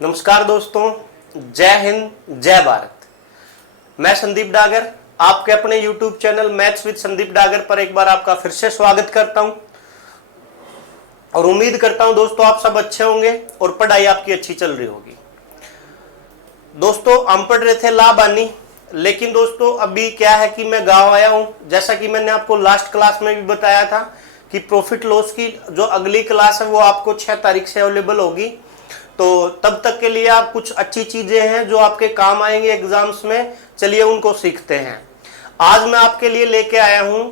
नमस्कार दोस्तों, जय हिंद, जय भारत। मैं संदीप डागर आपके अपने YouTube channel maths with Sandeep Dagar पर एक बार आपका फिर से स्वागत करता हूं और उम्मीद करता हूं दोस्तों आप सब अच्छे होंगे और पढ़ाई आपकी अच्छी चल रही होगी। दोस्तों हम पढ़ रहे थे लाभ हानि, लेकिन दोस्तों अभी क्या है कि मैं गांव आया हूं। जैसा कि मैंने आपको लास्ट क्लास में भी बताया था कि प्रॉफिट लॉस की जो अगली क्लास है वो आपको 6 तारीख से अवेलेबल होगी। तो तब तक के लिए आप कुछ अच्छी चीजें हैं जो आपके काम आएंगे एग्जाम्स में, चलिए उनको सीखते हैं। आज मैं आपके लिए लेके आया हूं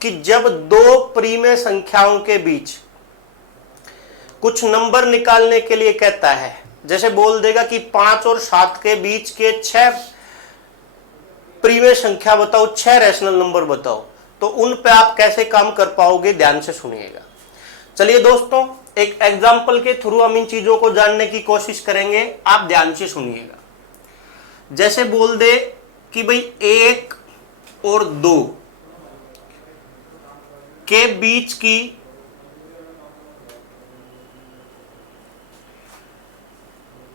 कि जब दो परिमेय संख्याओं के बीच कुछ नंबर निकालने के लिए कहता है, जैसे बोल देगा कि 5 और 7 के बीच के 6 परिमेय संख्या बताओ, 6 रैशनल नंबर बताओ, तो उन पे आप कैसे काम कर पाओगे, ध्यान से सुनिएगा। चलिए दोस्तों, एक एग्जाम्पल के थ्रू हम इन चीजों को जानने की कोशिश करेंगे, आप ध्यान से सुनिएगा। जैसे बोल दे कि भाई 1 और 2 के बीच की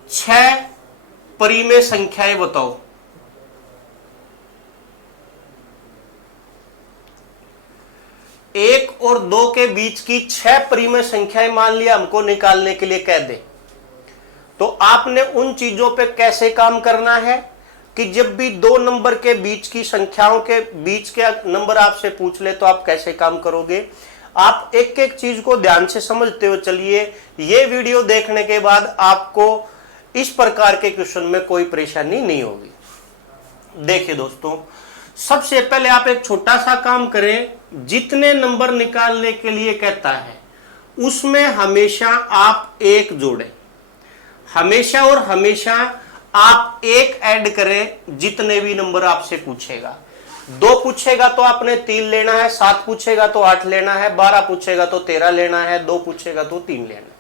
6 परिमेय संख्याएं बताओ। एक और 2 के बीच की 6 परिमेय संख्याएं मान लिया हमको निकालने के लिए कह दे, तो आपने उन चीजों पे कैसे काम करना है कि जब भी 2 नंबर के बीच की संख्याओं के बीच के नंबर आपसे पूछ ले तो आप कैसे काम करोगे। आप एक एक चीज को ध्यान से समझते हो चलिए। ये वीडियो देखने के बाद आपको इस प्रकार के क्वेश्चन में कोई परेशानी नहीं होगी। देखिए दोस्तों, सबसे पहले आप एक छोटा सा काम करें। जितने नंबर निकालने के लिए कहता है उसमें हमेशा आप 1 जोड़ें, हमेशा और हमेशा आप 1 ऐड करें जितने भी नंबर आपसे पूछेगा। 2 पूछेगा तो आपने 3 लेना है, 7 पूछेगा तो 8 लेना है, 12 पूछेगा तो 13 लेना है, 2 पूछेगा तो 3 लेना है।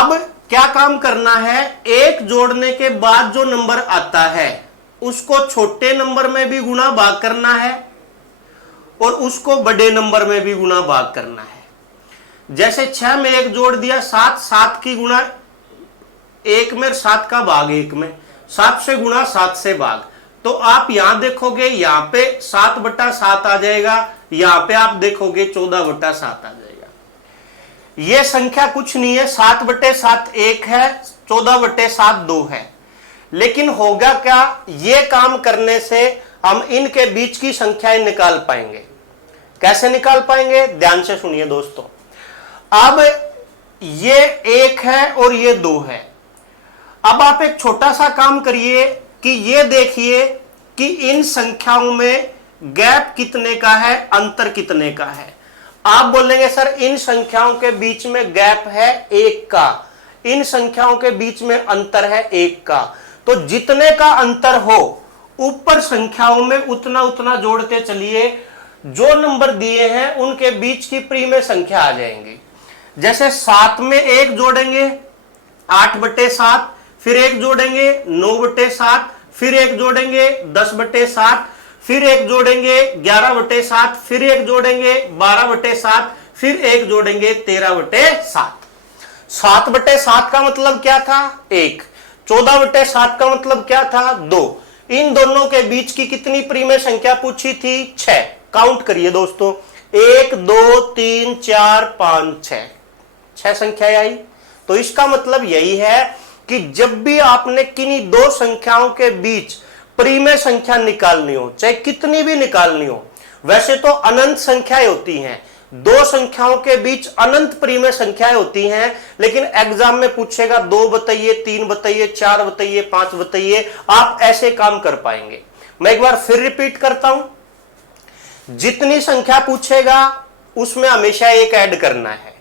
अब क्या काम करना है, 1 जोड़ने के बाद जो नंबर आता है उसको छोटे नंबर में भी गुणा भाग करना है और उसको बड़े नंबर में भी गुणा भाग करना है। जैसे 6 में 1 जोड़ दिया, 7, 7 की गुणा 1 में, 7 का भाग 1 में, 7 से गुणा 7 से भाग। तो आप यहां देखोगे यहां पे 7/7 आ जाएगा, यहां पे आप देखोगे 14/7 आ जाएगा। यह संख्या कुछ नहीं है, 7/7 1 है, 14/7 2 है। लेकिन होगा क्या, ये काम करने से हम इनके बीच की संख्याएं निकाल पाएंगे। कैसे निकाल पाएंगे, ध्यान से सुनिए दोस्तों। अब ये 1 है और ये 2 है। अब आप एक छोटा सा काम करिए कि ये देखिए कि इन संख्याओं में गैप कितने का है, अंतर कितने का है। आप बोलेंगे सर इन संख्याओं के बीच में गैप है 1 का, इन संख्याओं के बीच में अंतर है 1 का। तो जितने का अंतर हो ऊपर संख्याओं में उतना उतना जोड़ते चलिए, जो नंबर दिए हैं उनके बीच की परिमेय संख्या आ जाएंगी। जैसे 7 में 1 जोड़ेंगे 8/7, फिर 1 जोड़ेंगे 9/7, फिर 1 जोड़ेंगे 10/7, फिर 1 जोड़ेंगे 11/7, फिर 1 जोड़ेंगे 12/7, फिर 1 जोड़ेंगे 13/7। 7/7 का मतलब क्या था, 1। 14/7 का मतलब क्या था, 2। इन दोनों के बीच की कितनी परिमेय संख्या पूछी थी, 6। काउंट करिए दोस्तों, 1 2 3 4 5 6 संख्याएं आई। तो इसका मतलब यही है कि जब भी आपने किन्हीं 2 संख्याओं के बीच परिमेय संख्या निकालनी हो, चाहे कितनी भी निकालनी हो, वैसे तो अनंत संख्याएं होती हैं, 2 संख्याओं के बीच अनंत परिमेय संख्याएं होती हैं, लेकिन एग्जाम में पूछेगा 2 बताइए, 3 बताइए, 4 बताइए, 5 बताइए, आप ऐसे काम कर पाएंगे। मैं एक बार फिर रिपीट करता हूं, जितनी संख्या पूछेगा उसमें हमेशा 1 ऐड करना है।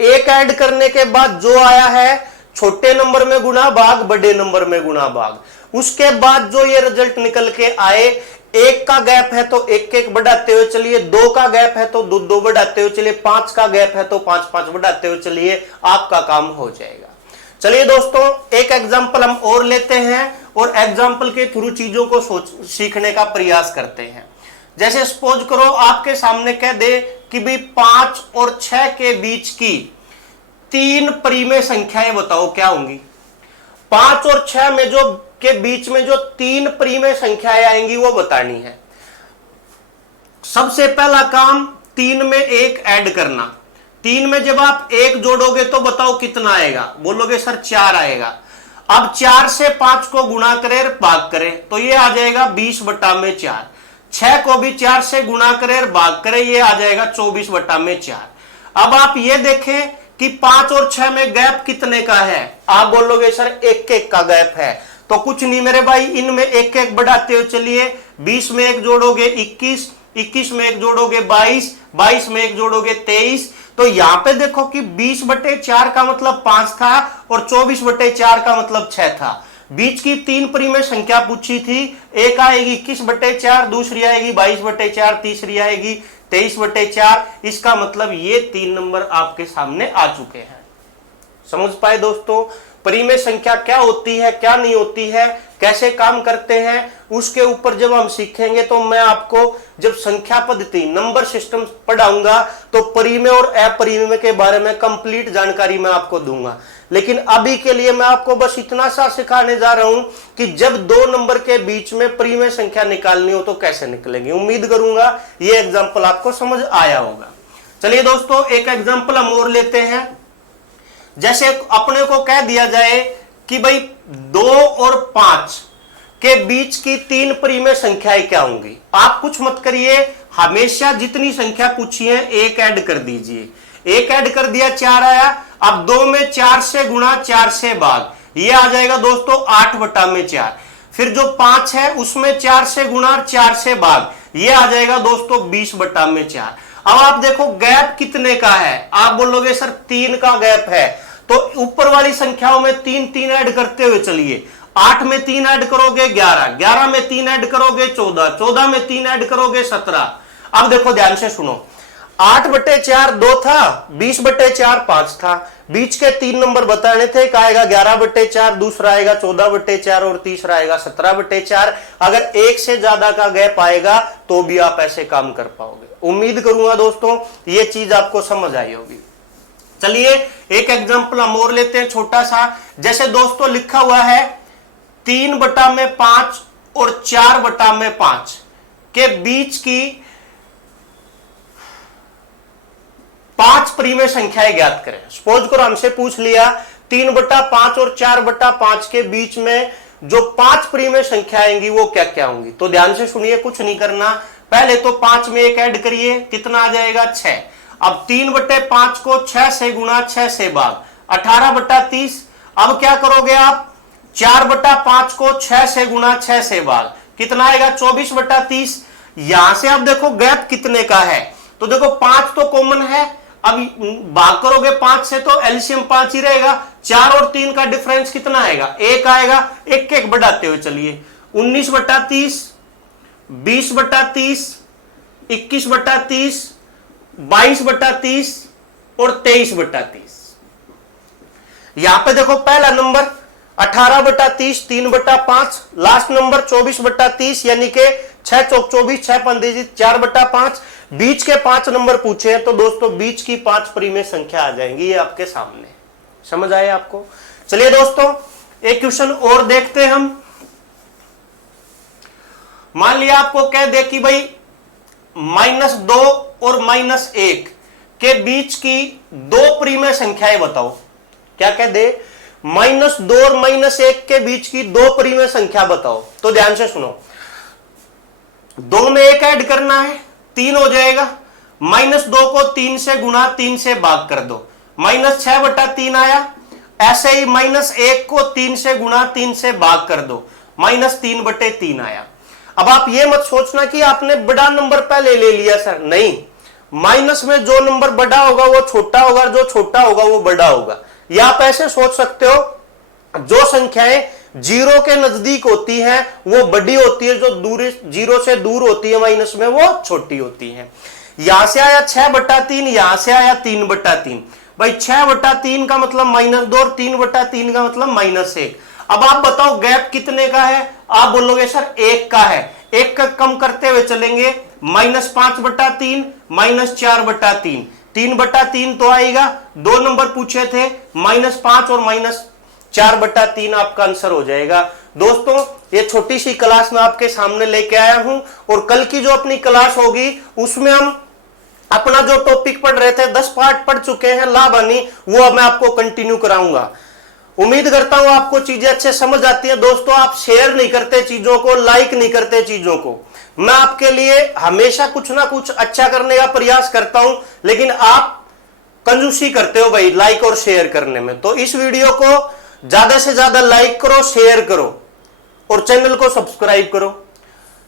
1 ऐड करने के बाद जो आया है छोटे नंबर में गुणा भाग, बड़े नंबर में गुणा भाग। उसके बाद जो ये रिजल्ट निकल के आए, 1 का गैप है तो 1 बढ़ाते हुए चलिए, 2 का गैप है तो 2 बढ़ाते हुए चलिए, 5 का गैप है तो 5 बढ़ाते हुए चलिए, आपका काम हो जाएगा। चलिए दोस्तों, एक एग्जांपल हम और लेते हैं और एग्जांपल के थ्रू चीजों को सीखने का प्रयास करते हैं। जैसे सपोज करो आपके सामने कह दे कि भाई 5 और 6 के बीच की तीन परिमेय संख्याएं बताओ क्या होंगी। 5 और 6 में जो के बीच में जो तीन परिमेय संख्याएं आएंगी वो बतानी है। सबसे पहला काम 3 में 1 ऐड करना। 3 में जब आप 1 जोड़ोगे तो बताओ कितना आएगा, बोलोगे सर 4 आएगा। अब 4 से 5 को गुणा करें भाग करें तो ये आ जाएगा 20/4। 6 को भी 4 से गुणा करें भाग करें, ये आ जाएगा 24/4। अब आप ये देखें कि 5 और 6 में गैप कितने का है, आप बोलोगे सर 1-1 का गैप है। तो कुछ नहीं मेरे भाई, इनमें 1-1 बढ़ाते हुए चलिए। 20 में 1 जोड़ोगे 21, 21 में 1 जोड़ोगे 22, 22 में 1 जोड़ोगे 23। तो यहां पे देखो कि 20/4 का मतलब 5 था और 24/4 का मतलब 6 था। बीच की तीन परिमेय संख्या पूछी थी, एक आएगी 21/4, दूसरी आएगी 22/4, तीसरी आएगी 23/4। इसका मतलब ये 3 नंबर आपके सामने आ चुके हैं। समझ पाए दोस्तों, परिमेय संख्या क्या होती है, क्या नहीं होती है, कैसे काम करते हैं, उसके ऊपर जब हम सीखेंगे तो मैं आपको जब संख्या पद्धति नंबर सिस्टम पढ़ाऊंगा तो परिमेय और अपरिमेय के बारे में कंप्लीट जानकारी मैं आपको दूंगा। लेकिन अभी के लिए मैं आपको बस इतना सा सिखाने जा रहा हूं कि जब 2 नंबर के बीच में परिमेय संख्या निकालनी हो तो कैसे निकलेगी। उम्मीद करूंगा ये एग्जाम्पल आपको समझ आया होगा। चलिए दोस्तों, एक एग्जाम्पल हम और लेते हैं। जैसे अपने को कह दिया जाए कि भाई 2 और 5 के बीच की तीन परिमेय संख्याएं क्या होंगी। आप कुछ मत करिए, हमेशा जितनी संख्या पूछी है 1 ऐड कर दीजिए। 1 ऐड कर दिया 4 आया। अब 2 में 4 से गुणा 4 से भाग, ये आ जाएगा दोस्तों 8/4। फिर जो 5 है उसमें 4 से गुणा 4 से भाग, ये आ जाएगा दोस्तों 20/4। अब आप देखो गैप कितने का है, आप बोलोगे सर 3 का गैप है। तो ऊपर वाली संख्याओं में 3 ऐड करते हुए चलिए। 8 में 3 ऐड करोगे 11, 11 में 3 ऐड करोगे 14, 14 में 3 ऐड करोगे 17। अब देखो ध्यान से सुनो, 8/4 2 था, 20/4 5 था। बीच के 3 नंबर बताने थे, एक आएगा 11/4, दूसरा आएगा 14/4 और तीसरा आएगा 17/4। अगर एक से ज्यादा का गैप आएगा तो भी आप ऐसे काम कर पाओगे। उम्मीद करूंगा दोस्तों ये चीज आपको समझ आई होगी। चलिए एक एग्जांपल हम और लेते हैं छोटा सा। जैसे दोस्तों लिखा हुआ है 3/5 और 4/5 के बीच की 5 परिमेय संख्याएं ज्ञात करें। सपोज करो हमसे पूछ लिया 3/5 और 4/5 के बीच में जो 5 परिमेय संख्या आएंगी वो क्या क्या होंगी। तो ध्यान से सुनिए, कुछ नहीं करना। पहले तो 5 में 1 ऐड करिए, कितना आ जाएगा 6। अब 3/5 को 6 से गुणा 6 से भाग, 18/30। अब क्या करोगे आप, 4/5 को 6 से गुणा 6 से भाग, कितना आएगा 24/30। यहां से अब देखो गैप कितने का है, तो देखो 5 तो कॉमन है। अब भाग करोगे 5 से तो एलसीएम 5 ही रहेगा। 4 और 3 का डिफरेंस कितना आएगा, 1 आएगा। 1-1 बढ़ाते हुए चलिए, 19/30, 20/30, 21/30, 22/30 और 23/30। यहां पे देखो पहला नंबर 18/30, 3/5, लास्ट नंबर 24/30, यानी कि 6 चौक 24, 6 पंद्रह 4/5। बीच के 5 नंबर पूछे हैं तो दोस्तों बीच की 5 परिमेय संख्या आ जाएंगी, ये आपके सामने। समझ आए आपको। चलिए दोस्तों एक क्वेश्चन और देखते हैं हम। मान लिया आपको कह दे कि भाई -2 और -1 के बीच की 2 परिमेय संख्याएं बताओ। क्या कह दे, -2 और -1 के बीच की 2 परिमेय संख्या बताओ। तो ध्यान से सुनो, 2 में 1 ऐड करना है, 3 हो जाएगा। -2 को 3 से गुणा 3 से भाग कर दो, -6/3 आया। ऐसे ही -1 को 3 से गुणा 3 से भाग कर दो, -3/3 आया। अब आप ये मत सोचना कि आपने बड़ा नंबर पहले ले लिया सर, नहीं। माइनस में जो नंबर बड़ा होगा वो छोटा होगा, जो छोटा होगा वो बड़ा होगा। या आप ऐसे सोच सकते हो, जो संख्याएं 0 के नजदीक होती हैं वो बड़ी होती है, जो दूरी 0 से दूर होती है माइनस में वो छोटी होती है। यहां से आया 6/3, यहां से आया 3/3। भाई 6/3 का मतलब -2 और 3/3 का मतलब -1। अब आप बताओ गैप कितने का है, आप बोलोगे सर 1 का है। 1 का कम करते हुए चलेंगे, -5/3, -4/3, 3/3 तो आएगा। 2 नंबर पूछे थे -5 और -4/3 आपका आंसर हो जाएगा। दोस्तों ये छोटी सी क्लास मैं आपके सामने लेके आया हूं और कल की जो अपनी क्लास होगी उसमें हम अपना जो टॉपिक पढ़ रहे थे 10 पार्ट पढ़ चुके हैं लाभ हानि, वो अब मैं आपको कंटिन्यू कराऊंगा। उम्मीद करता हूं आपको चीजें अच्छे समझ आती हैं। दोस्तों आप शेयर नहीं करते चीजों को, लाइक नहीं करते चीजों को। मैं आपके लिए हमेशा कुछ ना कुछ अच्छा करने का प्रयास करता हूं, लेकिन आप कंजूसी करते हो भाई लाइक और शेयर करने में। तो इस वीडियो को ज्यादा से ज्यादा लाइक करो, शेयर करो और चैनल को सब्सक्राइब करो।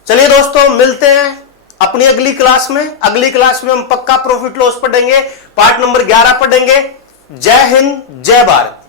चलिए दोस्तों मिलते हैं अपनी अगली क्लास में। अगली क्लास में हम पक्का प्रॉफिट लॉस पढ़ेंगे, पार्ट नंबर 11 पढ़ेंगे। जय हिंद, जय भारत।